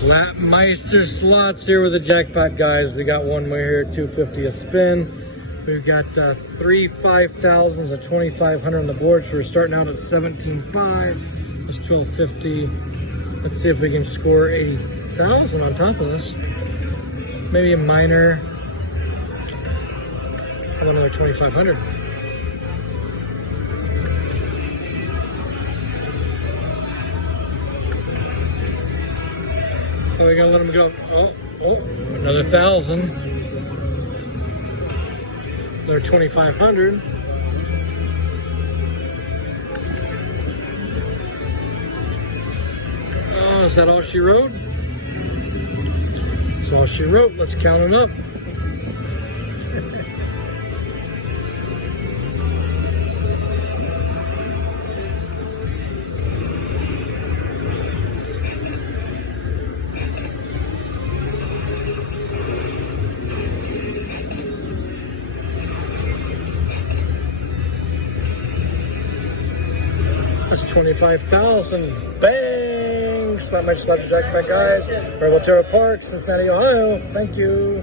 Slapmeister slots here with the jackpot, guys. We got one way here, $250 a spin. We've got 3 5,000s at 2,500 on the board. So we're starting out at 17.5. That's 12.50. Let's see if we can score 80,000 on top of this. Maybe a minor. I want another 2,500. So we gotta let them go. Oh, another 1,000. Another 2,500. Oh, is that all she wrote? That's all she wrote. Let's count it up. That's 25,000. Bang! Slapmeister Jackpot, guys. Rebel Park, Cincinnati, Ohio. Thank you.